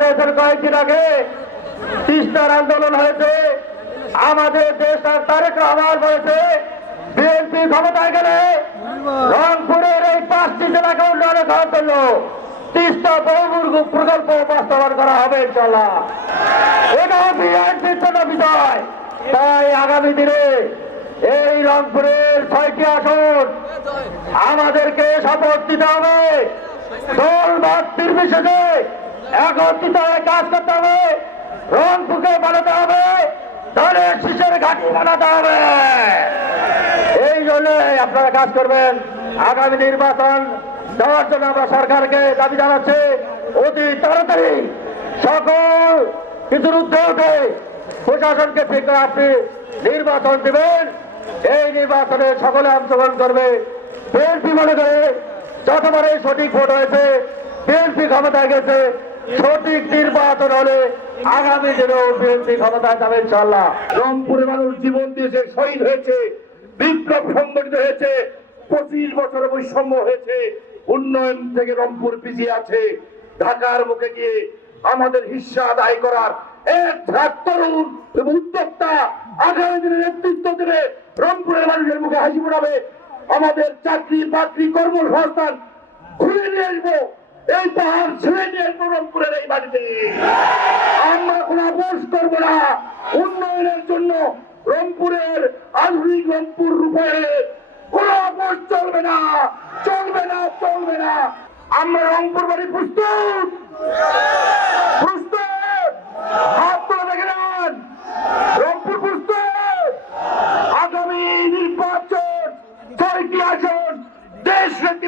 বাংলাদেশের কয়েকদিন আগে তিস্তার আন্দোলন হয়েছে। আমাদের দেশ আর তারেক রহমান বলেছে, বিএনপি ক্ষমতায় গেলে রংপুরের এই পাঁচটি জেলাকে উন্নয়নের করার জন্য তিস্তা বহুমুর্গ প্রকল্প বাস্তবায়ন করা হবে ইনশাল্লাহ এটা বিএনপির জন্য বিজয়। তাই আগামী দিনে এই রংপুরের ছয়টি আসন আমাদেরকে শপথ দিতে হবে। দল ভাত নির্বিশেষে একত্রিত হয়ে কাজ করতে হবে। রংপুরকে বানাতে হবে। দলের শীষের ঘাটি বানাতে হবে। এই জন্য আপনারা কাজ করবেন। আগামী নির্বাচন দেওয়ার জন্য আমরা সরকারকে দাবি জানাচ্ছি। অতি তাড়াতাড়ি সকল কিছুর উঠে প্রশাসনকে ঠিক করে আপনি নির্বাচন দেবেন। এই নির্বাচনে সকলে অংশগ্রহণ করবে। বিএনপি মনে করে যতবারই সঠিক ভোট হয়েছে, বিএনপি ক্ষমতায় গেছে সঠিক নির্বাচন হলে আগামী দিনেও বিএনপি ক্ষমতায় যাবে ইনশাল্লাহ রংপুরে মানুষ জীবন দিয়েছে শহীদ হয়েছে, বিপ্লব সংগঠিত হয়েছে, পঁচিশ বছর বৈষম্য হয়েছে, উন্নয়ন থেকে রংপুর পিছিয়ে আছে। ঢাকার মুখে গিয়ে আমাদের হিস্সা আদায় করার এক ঝাঁক তরুণ এবং উদ্যোক্তা আগামী দিনে নেতৃত্ব দেবে। রংপুরের মানুষের মুখে হাসি ফোটাবে। আমাদের চাকরি বাকরি কর্মসংস্থান খুলে নিয়ে আসব। এই পাহাড় ছেড়ে নিয়ে রংপুরের এই বাড়িতে। আমরা কোনো আপোষ করব না। উন্নয়নের জন্য রংপুরের আধুনিক রংপুর রূপায়ণে কোনো আপোষ চলবে না। চলবে না চলবে না। আমরা রংপুর বাড়ি প্রস্তুত হাত তুলে দেখে নেন রংপুর প্রস্তুত আগামী নির্বাচন ছয়টি আসন দেশ নেত্রী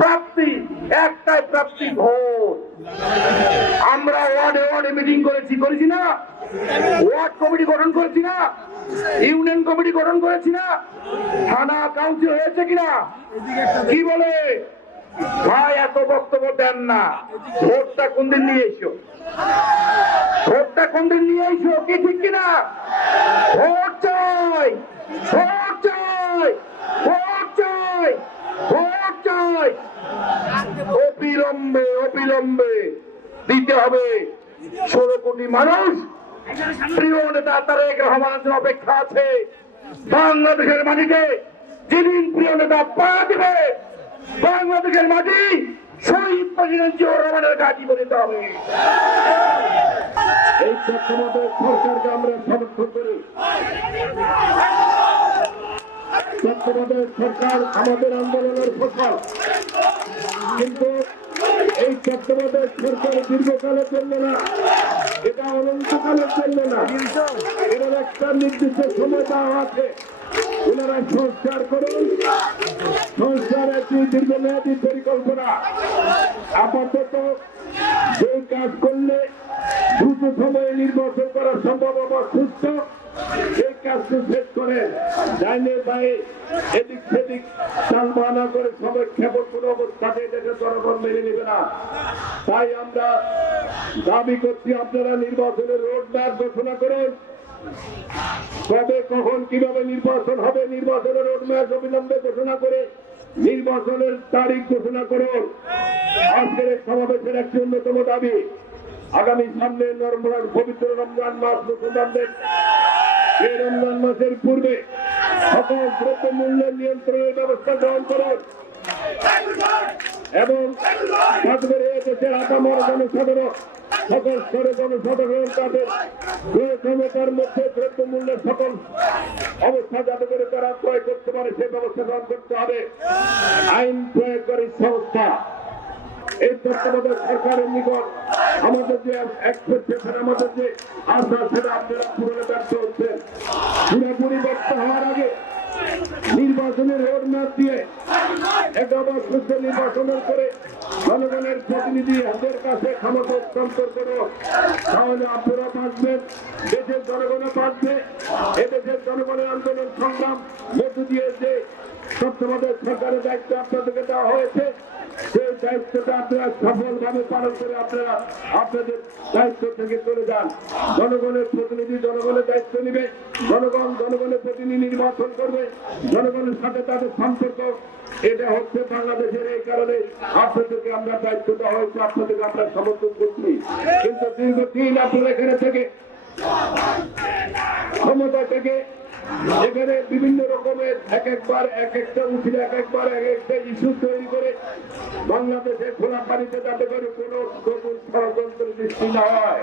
প্রাপ্তি, একটাই প্রাপ্তি ভোট। আমরা ওয়ার্ডে ওয়ার্ডে মিটিং করেছি করেছি না? ওয়ার্ড কমিটি গঠন করেছি না? ইউনিয়ন কমিটি গঠন করেছি না? থানা কাউন্সিল হয়েছে কিনা? কি বলে? ভাই, এত বক্তব্য দেন না। ভোটটা কোন দিন নিয়ে এসো? ভোটটা কোন দিন নিয়ে এসো? কি ঠিক কিনা? ভোট চাই! ভোট চাই! ভোট চাই! ভোট অবিলম্বে অবিলম্বে দিতে হবে। ষোলো কোটি মানুষ প্রিয় নেতা তারেক রহমানের অপেক্ষা আছে। বাংলাদেশের মাটিতে প্রিয় নেতা পা দিবে, বাংলাদেশের মাটি শহীদ প্রেসিডেন্ট জিয়াউর রহমানের বলিতে হবে। এই সরকারকে আমরা সমর্থন করি। তত্ত্বাবধায়ক সরকার, আমাদের আন্দোলনের ফসল। কিন্তু এই তত্ত্বাবধায়ক সরকার দীর্ঘকালের জন্য না, এটা অনন্তকালের জন্য না। এবার একটা নির্দিষ্ট সময় দেওয়া আছে। ওনারা সংস্কার করুন। সংস্কার একটি দীর্ঘমেয়াদী পরিকল্পনা। আপাতত যে কাজ করলে দ্রুত সময়ে নির্বাচন করা সম্ভব বা সুস্থ। নির্বাচনের রোড ঘোষণা কবে, কখন, কীভাবে নির্বাচন হবে নির্বাচনের রোড ম্যাপ অবিলম্বে ঘোষণা করে নির্বাচনের তারিখ ঘোষণা করুন। আজকের সমাবেশের একটি অন্যতম দাবি, আগামী সামনে নরমাল পবিত্র রমজান মাস, মুসলমানদের এই রমজান মাসের পূর্বে সকল দ্রব্য মূল্যের নিয়ন্ত্রণের ব্যবস্থা গ্রহণ করুন। এবং দেশের আপামর জনসাধারণ, সকল স্তরে জনসাধারণ মধ্যে দ্রব্য মূল্যের সকল অবস্থা যাতে করে তারা ক্রয় করতে পারে, সে ব্যবস্থা গ্রহণ করতে হবে। আইন প্রয়োগকারী সংস্থা, এই তত্ত্বাবধায়ক সরকারের নিকট। আমাদের যে এক্সপেকটেশন আমাদের যে আশা, সেটা আপনারা পূরণে ব্যর্থ হচ্ছেন পুরোপুরি ব্যর্থ হওয়ার আগে নির্বাচনের রোড ম্যাপ দিয়ে আবার সুস্থ নির্বাচনের করে জনগণের প্রতিনিধি হাতের কাছে ক্ষমতা হস্তান্তর করো। তাহলে আপনারা বাঁচবেন দেশের জনগণও বাঁচবে এদেশের জনগণের আন্দোলন সংগ্রাম মধ্য দিয়ে যে তত্ত্বাবধায়ক সরকারের দায়িত্ব আপনাদেরকে দেওয়া হয়েছে। সেই দায়িত্বটা আপনারা সফলভাবে পালন করে আপনারা আপনাদের দায়িত্ব থেকে চলে যান। জনগণের প্রতিনিধি জনগণের দায়িত্ব নেবে। জনগণ জনগণের প্রতিনিধি নির্বাচন করবে। জনগণের সাথে তাদের সম্পর্ক, এটা হচ্ছে বাংলাদেশের এই কারণে আপনাদেরকে আমরা দায়িত্ব দেওয়া হয়েছে, আপনাদেরকে আমরা সমর্থন করছি। কিন্তু দীর্ঘদিন আপনারা এখানে থেকে, ক্ষমতা থেকে এখানে বিভিন্ন রকমের এক একবার, এক একটা উঠিল এক একবার, এক একটা ইস্যু তৈরি করে বাংলাদেশে খোলা পানিতে যাতে করে কোন সৃষ্টি না হয়।